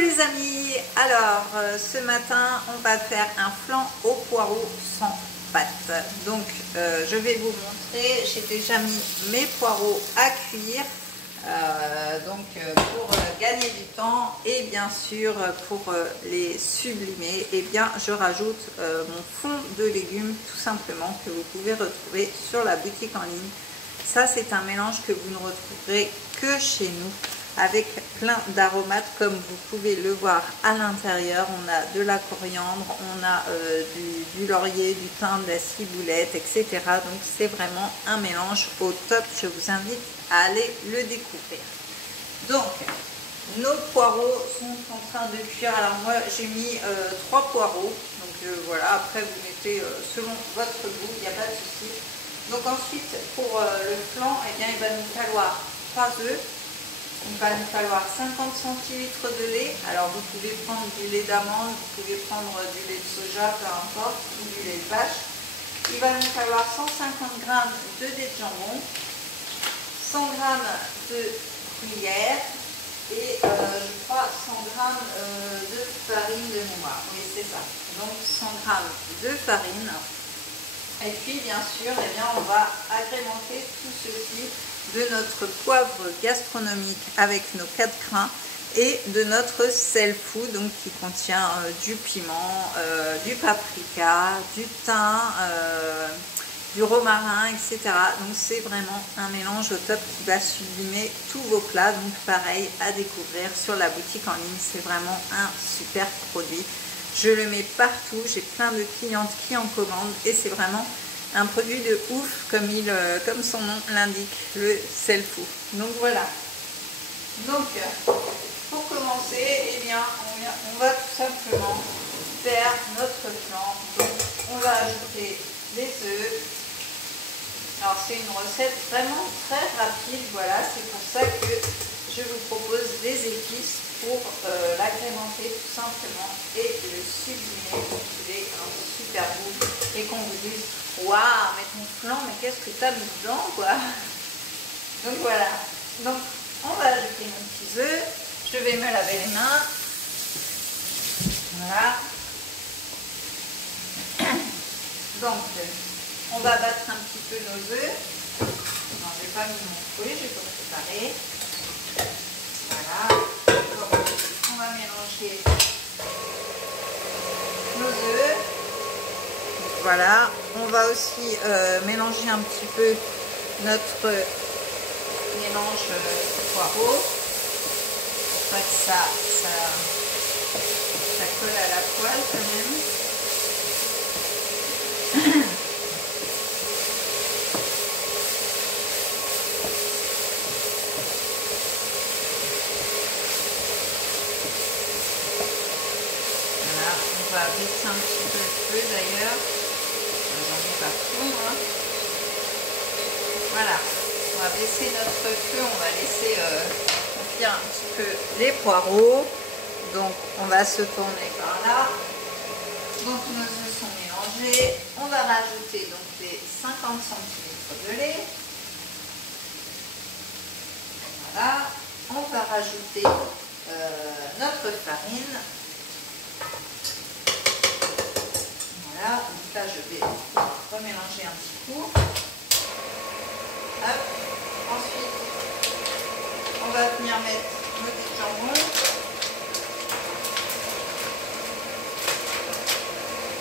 les amis, alors ce matin on va faire un flan au poireau sans pâte. Donc je vais vous montrer, j'ai déjà mis mes poireaux à cuire pour gagner du temps et bien sûr pour les sublimer, et bien je rajoute mon fond de légumes tout simplement que vous pouvez retrouver sur la boutique en ligne. Ça c'est un mélange que vous ne retrouverez que chez nous, avec plein d'aromates comme vous pouvez le voir à l'intérieur. On a de la coriandre, on a du laurier, du thym, de la ciboulette, etc. Donc c'est vraiment un mélange au top. Je vous invite à aller le découvrir. Donc nos poireaux sont en train de cuire. Alors moi j'ai mis 3 poireaux. Donc voilà, après vous mettez selon votre goût, il n'y a pas de souci. Donc ensuite pour le flan, eh bien, il va nous falloir 3 œufs. Il va nous falloir 50 centilitres de lait. Alors vous pouvez prendre du lait d'amande, vous pouvez prendre du lait de soja, peu importe, ou du lait de vache. Il va nous falloir 150 g de lait de jambon, 100 g de gruyère et je crois 100 g de farine de noix. Oui, c'est ça. Donc 100 g de farine. Et puis bien sûr, eh bien, on va agrémenter tout ceci de notre poivre gastronomique avec nos 4 grains et de notre sel fou, donc qui contient du piment, du paprika, du thym, du romarin, etc. Donc c'est vraiment un mélange au top qui va sublimer tous vos plats. Donc pareil, à découvrir sur la boutique en ligne, c'est vraiment un super produit. Je le mets partout, j'ai plein de clientes qui en commandent et c'est vraiment un produit de ouf comme son nom l'indique, le sel fou. Donc voilà. Donc pour commencer, eh bien, on va tout simplement faire notre flan. Donc on va ajouter les œufs. Alors c'est une recette vraiment très rapide, voilà, c'est pour ça que je vous propose des épices pour l'agrémenter tout simplement et le sublimer pour qu'il ait un super goût et qu'on vous dise waouh, mais ton flan, mais qu'est-ce que tu as mis dedans, quoi. Donc voilà, donc on va ajouter nos petits œufs, je vais me laver les mains, voilà. Donc on va battre un petit peu nos œufs. Non, je n'ai pas mis mon fouet, je vais tout préparer. Voilà. Donc, on va mélanger nos œufs. Voilà. On va aussi mélanger un petit peu notre mélange poireau pour pas que ça colle à la poêle quand même. On va baisser un petit peu le feu d'ailleurs, j'en ai pas trop, hein. Voilà, on va baisser notre feu, on va laisser cuire un petit peu les poireaux. Donc on va se tourner par là. Donc nos œufs sont mélangés, on va rajouter donc les 50 centilitres de lait. Voilà, on va rajouter notre farine. Voilà, donc là je vais remélanger un petit coup. Hop. Ensuite, on va venir mettre nos petits jambons.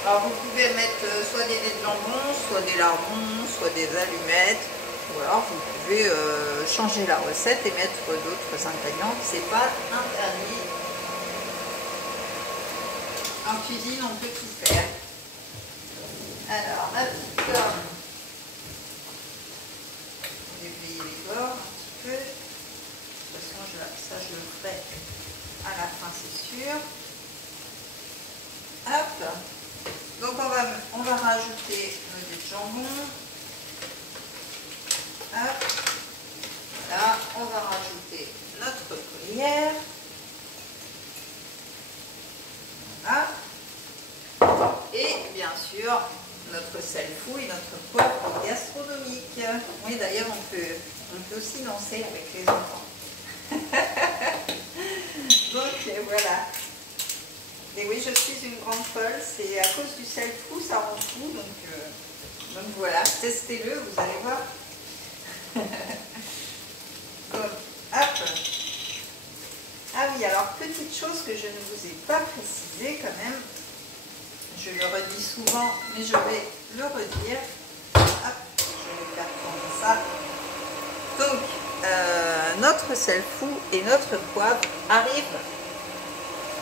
Alors vous pouvez mettre soit des dés de jambon, soit des lardons, soit des allumettes. Ou alors vous pouvez changer la recette et mettre d'autres ingrédients. C'est pas interdit. En cuisine, on peut tout faire. Alors, ma petite corne, je vais plier les bords un petit peu. De toute façon, ça je le ferai à la fin, c'est sûr. Hop. Donc on va rajouter nos dés de jambon. Hop. Là, on va rajouter notre gruyère. Voilà. Et bien sûr, notre sel fou et notre poivre gastronomique. Oui, d'ailleurs, on peut aussi danser avec les enfants. Donc voilà. Et oui, je suis une grande folle, c'est à cause du sel fou, ça rend fou, donc voilà, testez-le, vous allez voir. Donc, hop. Ah oui, alors petite chose que je ne vous ai pas précisé quand même, je le redis souvent, mais je vais le redire. Hop, je vais faire tourner ça. Donc, notre sel fou et notre poivre arrivent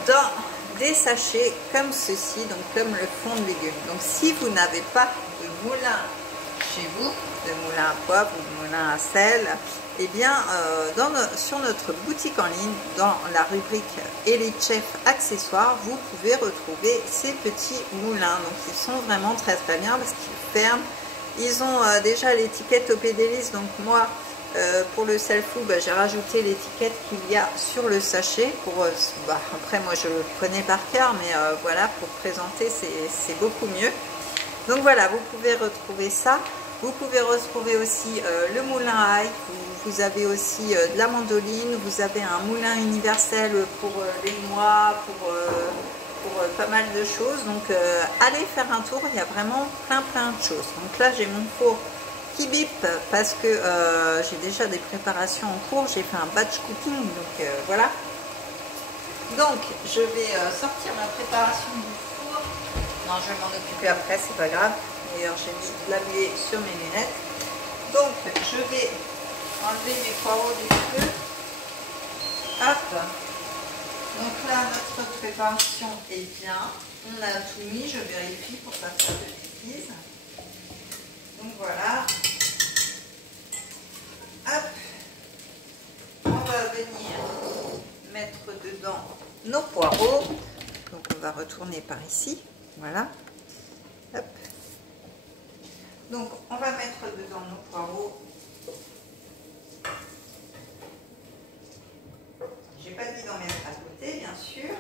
dans des sachets comme ceci, donc comme le fond de légumes. Donc si vous n'avez pas de moulin chez vous, de moulin à poivre ou de moulin à sel, eh bien sur notre boutique en ligne, dans la rubrique Elite Chef accessoires, vous pouvez retrouver ces petits moulins. Donc ils sont vraiment très très bien parce qu'ils ferment. Ils ont déjà l'étiquette OP Délices, donc moi pour le sel fou, j'ai rajouté l'étiquette qu'il y a sur le sachet. Après, moi je le connais par cœur, mais voilà, pour présenter, c'est beaucoup mieux. Donc voilà, vous pouvez retrouver ça. Vous pouvez retrouver aussi le moulin à ail. Vous avez aussi de la mandoline. Vous avez un moulin universel pour les noix, pour pas mal de choses. Donc allez faire un tour, il y a vraiment plein de choses. Donc là, j'ai mon four qui bip parce que j'ai déjà des préparations en cours, j'ai fait un batch cooking, donc voilà. Donc je vais sortir ma préparation du four. Non, je vais m'en occuper après, c'est pas grave. D'ailleurs, j'ai mis de la buée sur mes lunettes. Donc je vais enlever mes poireaux du feu. Hop. Donc là, notre préparation est bien. On a tout mis, je vérifie pour pas faire de bêtises. Donc voilà. Hop. On va venir mettre dedans nos poireaux. Donc on va retourner par ici. Voilà. Hop. Donc on va mettre dedans nos poireaux. J'ai pas dit d'en mettre à côté, bien sûr.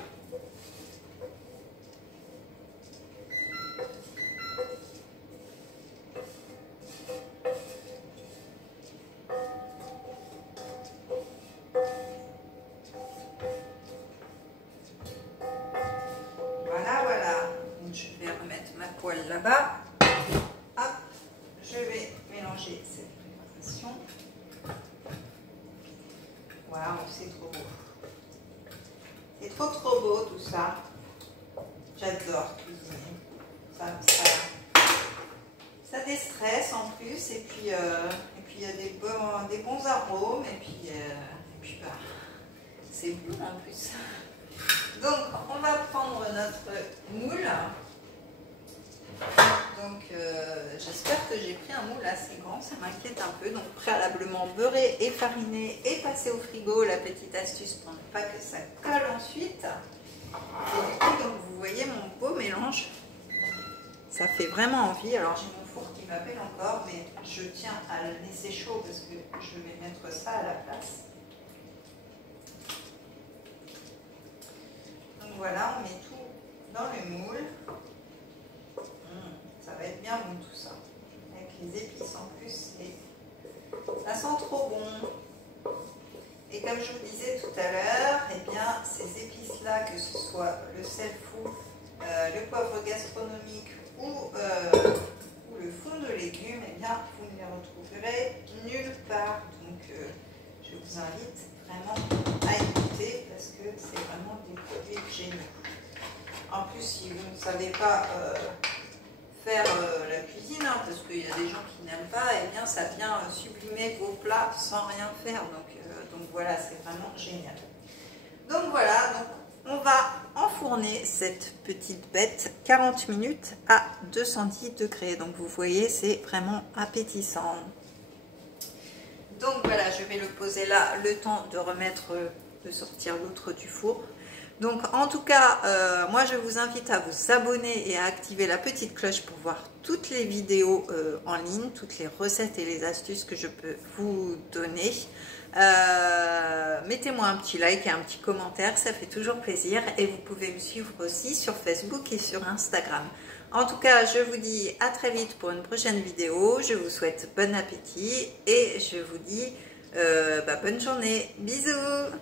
Là-bas, hop, je vais mélanger cette préparation. Waouh, c'est trop beau. C'est trop beau tout ça. J'adore cuisiner. Ça déstresse en plus, et puis il y a des bons arômes, et puis c'est bon en plus. Donc on va prendre notre moule. Donc j'espère que j'ai pris un moule assez grand, ça m'inquiète un peu. Donc préalablement beurrer et fariner et passer au frigo, la petite astuce pour ne pas que ça colle ensuite. Et du coup, donc vous voyez mon beau mélange, ça fait vraiment envie. Alors j'ai mon four qui m'appelle encore, mais je tiens à le laisser chaud parce que je vais mettre ça à la place. Donc voilà, on met tout dans le moule. Ça va être bien bon tout ça, avec les épices en plus, et ça sent trop bon. Et comme je vous disais tout à l'heure, eh bien ces épices là, que ce soit le sel fou, le poivre gastronomique ou le fond de légumes, eh bien vous ne les retrouverez nulle part. Donc je vous invite vraiment à écouter parce que c'est vraiment des produits géniaux. En plus, si vous ne savez pas faire la cuisine, hein, parce qu'il y a des gens qui n'aiment pas, et bien ça vient sublimer vos plats sans rien faire. Donc voilà, c'est vraiment génial. Donc voilà, donc on va enfourner cette petite bête 40 minutes à 210 degrés. Donc vous voyez, c'est vraiment appétissant. Donc voilà, je vais le poser là, le temps de remettre, de sortir l'autre du four. Donc en tout cas, moi je vous invite à vous abonner et à activer la petite cloche pour voir toutes les vidéos en ligne, toutes les recettes et les astuces que je peux vous donner. Mettez-moi un petit like et un petit commentaire, ça fait toujours plaisir. Et vous pouvez me suivre aussi sur Facebook et sur Instagram. En tout cas, je vous dis à très vite pour une prochaine vidéo. Je vous souhaite bon appétit et je vous dis bonne journée. Bisous!